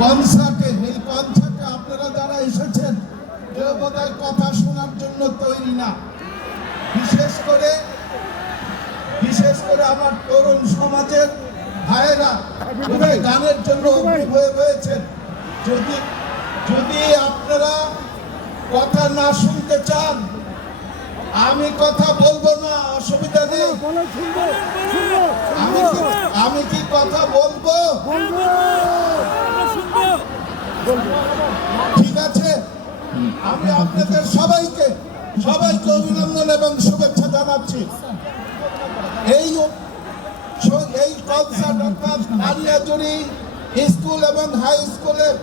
কনসার্টে, এই কনসার্টে আপনারা যারা এসেছেন কেউ বোধহয় কথা শোনার জন্য তৈরি না। বিশেষ করে আমার তরুণ সমাজের ভাইয়েরা গানের জন্য অগ্রিম হয়ে রয়েছেন। যদি আপনারা কথা না শুনতে চান আমি কথা বলবো না, অসুবিধা নেই। আমি কি কথা বলবো? ঠিক আছে, আমি আপনাদের সবাইকে অভিনন্দন এবং শুভেচ্ছা জানাচ্ছি। এই কনসার্ট অর্থাৎ আলিয়াজুড়ি স্কুল এবং হাই স্কুলের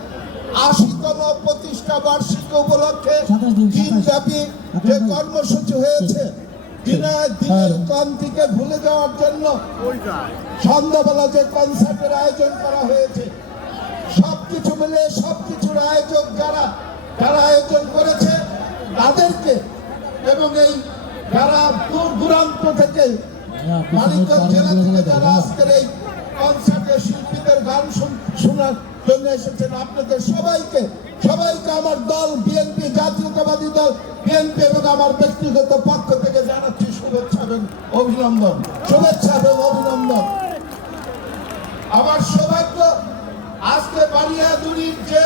৮০তম প্রতিষ্ঠা বার্ষিকী উপলক্ষে দিনব্যাপী যে কর্মসূচি হয়েছে, দিনের ক্লান্তিকে ভুলে যাওয়ার জন্য সন্ধ্যাবেলা যে কনসার্টের আয়োজন করা হয়েছে, সবকিছু মিলে সবকিছুর আয়োজক যারা আয়োজন করেছে তাদেরকে এবং এই যারা দূর দূরান্ত থেকে মানিকগঞ্জ জেলা থেকে যারা আজকের এই কনসার্টে শিল্পীদের গান শোনার জন্য এসেছেন, আপনাদের সবাইকে আমার দল বিএনপি, জাতীয়তাবাদী দল বিএনপি এবং আমার ব্যক্তিগত পক্ষ থেকে জানাচ্ছি শুভেচ্ছা এবং অভিনন্দন। আমার সৌভাগ্য আজকে বানিয়াজুড়ির যে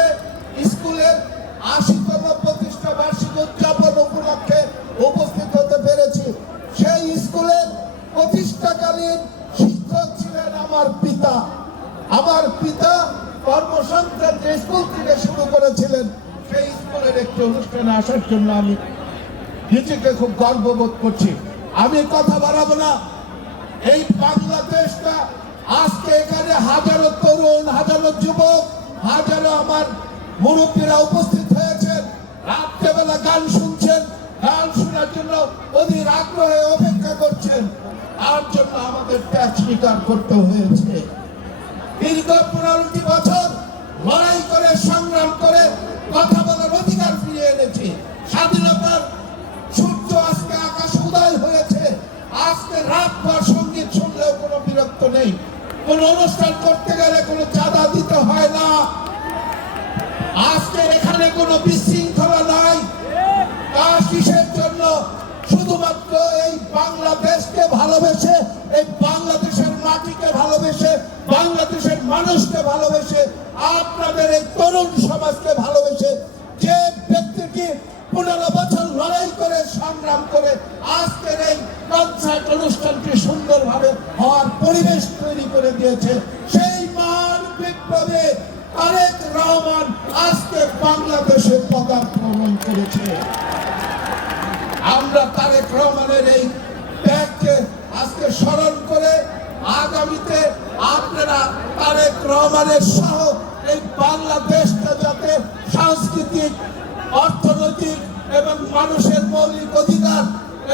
স্কুলের ৮০তম প্রতিষ্ঠা বার্ষিকী উদযাপন উপলক্ষে উপস্থিত হতে পেরেছি। সেই স্কুলের প্রতিষ্ঠাকালীন শিক্ষক ছিলেন আমার পিতা কর্মসংস্থান যে স্কুল থেকে শুরু করেছিলেন, সেই স্কুলের একটি অনুষ্ঠানে আসার জন্য আমি নিজেকে খুব গর্ববোধ করছি। আমি কথা বাড়াবো না। এই বাংলাদেশটা আজকে এখানে হাজারো তরুণ, হাজারো যুবক, হাজারো আমার মুরব্বীরা উপস্থিত হয়েছেন, রাত্রেবেলা গান শুনছেন, গান শোনার জন্য অধীর আগ্রহে অপেক্ষা করছেন। তার জন্য আমাদের ত্যাগ স্বীকার করতে হয়েছে। দীর্ঘ ১৫টি বছর লড়াই করে, সংগ্রাম করে কথা বলার অধিকার ফিরিয়ে এনেছি। স্বাধীনতার সূর্য আজকে আকাশ উদয় হয়েছে। আজকে রাত ভর সঙ্গীত শুনলেও কোনো বিরক্ত নেই। কোন অনুষ্ঠান করতে গেলে কোনো চাঁদা দিতে হয় না। আজকে এখানে কোনো বিশৃঙ্খলা নাই। কিসের জন্য? শুধুমাত্র এই বাংলাদেশকে ভালোবেসে, এই বাংলাদেশের মাটিকে ভালোবেসে, বাংলাদেশের মানুষকে ভালোবেসে, আপনাদের এই তরুণ সমাজকে ভালোবেসে, যে ব্যক্তিটি ১৫ বছর লড়াই করে, সংগ্রাম করে আজকের এই কনসার্ট অনুষ্ঠানটি সুন্দরভাবে হওয়ার পরিবেশ তৈরি করে দিয়েছে, সেই মান বিপ্লবে তারেক রহমান আজকে বাংলাদেশে পদার্পণ করেছে। আমরা তারেক রহমানের এই ত্যাগকে আজকে স্মরণ করে আগামীতে আপনারা তারেক রহমানের সহ এই বাংলাদেশটা যাতে সাংস্কৃতিক, অর্থনৈতিক এবং মানুষের মৌলিক অধিকার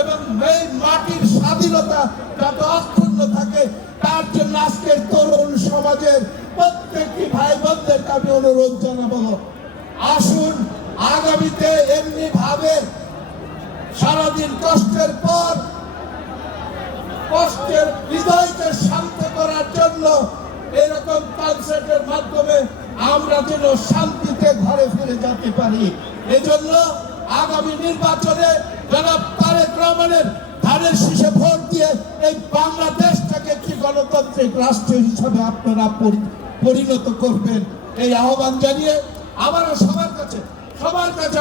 এবং এই মাটির স্বাধীনতা যাতে অক্ষুণ্ণ থাকে, তার জন্য আজকের তরুণ সমাজের প্রত্যেকটি ভাই বোনদেরকে আমি অনুরোধ জানাবো, আসুন আগামীতে এমনি ভাবে সারাদিন কষ্টের পর কষ্টের হৃদয়কে শান্ত করার জন্য এরকম কনসার্টের মাধ্যমে আমরা যেন শান্তিতে ঘরে ফিরে যেতে পারি। এজন্য আগামী নির্বাচনে জনাব তারেক রহমানের ধানের শীষে ভোট দিয়ে এই বাংলাদেশটাকে একটি গণতান্ত্রিক রাষ্ট্র হিসাবে আপনারা পরিণত করবেন, এই আহ্বান জানিয়ে আমারও সবার কাছে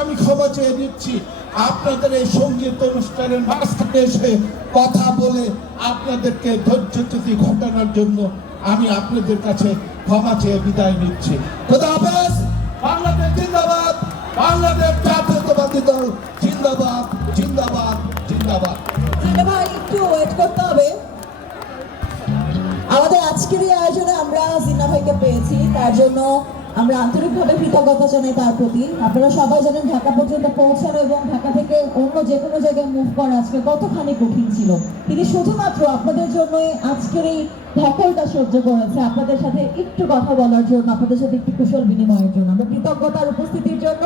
আমি ক্ষমা চেয়ে নিচ্ছি। আপনাদের এই সঙ্গীত অনুষ্ঠানের মাঝখানে এসে কথা বলে আপনাদেরকে ধৈর্যচ্যুতি ঘটানোর জন্য আমি আপনাদের কাছে ক্ষমা চেয়ে বিদায় নিচ্ছি। খোদা হাফেজ। বাংলাদেশ জিন্দাবাদ, বাংলাদেশ জাতীয়তাবাদী দল জিন্দাবাদ, জিন্দাবাদ, জিন্দাবাদ। ভাই একটু ওয়েট করতে হবে। আমাদের আজকের এই আয়োজনে আমরা জিন্না ভাইকে পেয়েছি, তার জন্য আমরা আন্তরিকভাবে কৃতজ্ঞতা জানাই তার প্রতি। আপনারা সবাই জানেন ঢাকা পর্যন্ত পৌঁছানো এবং ঢাকা থেকে অন্য যে কোনো জায়গায় মুভ করা আজকে কতখানি কঠিন ছিল। তিনি শুধুমাত্র আপনাদের জন্যই আজকের এই ধকলটা সহ্য করেছে, আপনাদের সাথে একটু কথা বলার জন্য, আপনাদের সাথে একটু কুশল বিনিময়ের জন্য। আমরা কৃতজ্ঞতার উপস্থিতির জন্য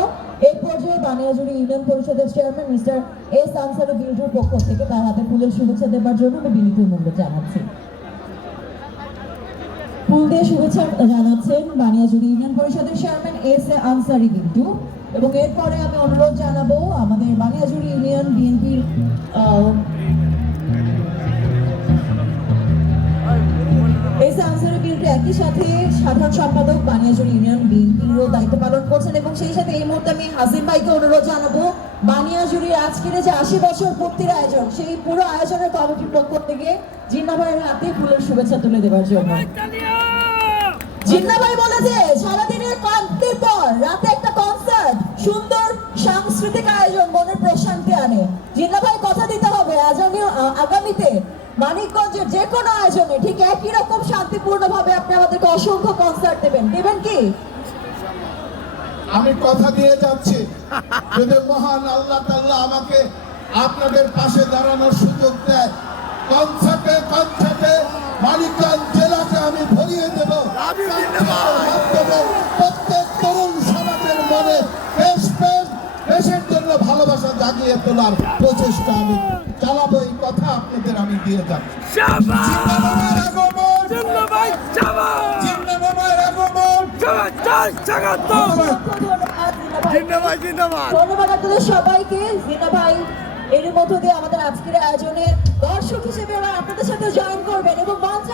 এই পর্যায়ে বানিয়াজুড়ি ইউনিয়ন পরিষদের চেয়ারম্যান মিস্টার এস আনসারুল বিল্ডুর পক্ষ থেকে তার হাতে ফুলের শুভেচ্ছা দেওয়ার জন্য আমি বিনীত অনুরোধ জানাচ্ছি। ফুল দিয়ে শুভেচ্ছা জানাচ্ছেন বানিয়াজুড়ি ইউনিয়ন পরিষদের chairman S A Ansari Bittu, এবং এরপরে আমি অনুরোধ জানাবো আমাদের বানিয়াজুড়ি ইউনিয়ন বিএনপির এস এ আনসারি বিট্টু একই সাথে সাধারণ সম্পাদক বানিয়াজুড়ি ইউনিয়ন বিএনপিরও দায়িত্ব পালন করছেন, এবং সেই সাথে এই মুহূর্তে আমি হাসিম ভাইকে অনুরোধ জানাবো বানিয়াজুড়ির আজকের যে 80 বছর পূর্তির আয়োজন, সেই পুরো আয়োজনের কমিটির পক্ষ থেকে জিন্না ভাইয়ের হাতে ফুলের শুভেচ্ছা তুলে দেওয়ার জন্য। জিন্না ভাই বলেছে সারাদিনের ক্লান্তির পর রাতে একটা কনসার্ট, সুন্দর সাংস্কৃতিক আয়োজন মনের প্রশান্তি আনে। জিন্না ভাই কথা দিতে হবে আগামীতে মানিকগঞ্জের যে কোনো আয়োজনে ঠিক একই রকম শান্তিপূর্ণ ভাবে আপনি আমাদেরকে অসংখ্য কনসার্ট দেবেন কি? আমি কথা দিয়ে যাচ্ছি, যদি মহান আল্লাহ তাআলা আমাকে আপনাদের পাশে দাঁড়ানোর সুযোগ দেয়, কনসার্টে মানিকগঞ্জ জেলাকে আমি ভরিয়ে দেব। মাধ্যমে প্রত্যেক তরুণ সমাজের মনে দেশপ্রেম, দেশের জন্য ভালোবাসা জাগিয়ে তোলার প্রচেষ্টা আমি চালাবো। এই কথা আপনাদের আমি দিয়ে যাচ্ছি। জিন্দাবাদের আগমন, জিন্দাবাদ জামাত জিন্দাবাদের আগমন। জামাত জাগাত জিন্দাবাদ জিন্দাবাদ ধন্যবাদ আপনাদের সবাইকে। জিনা ভাই এর মধ্য দিয়ে আমাদের আজকের আয়োজনে দর্শক হিসেবে আপনাদের সাথে জয়েন করবেন এবং মঞ্চে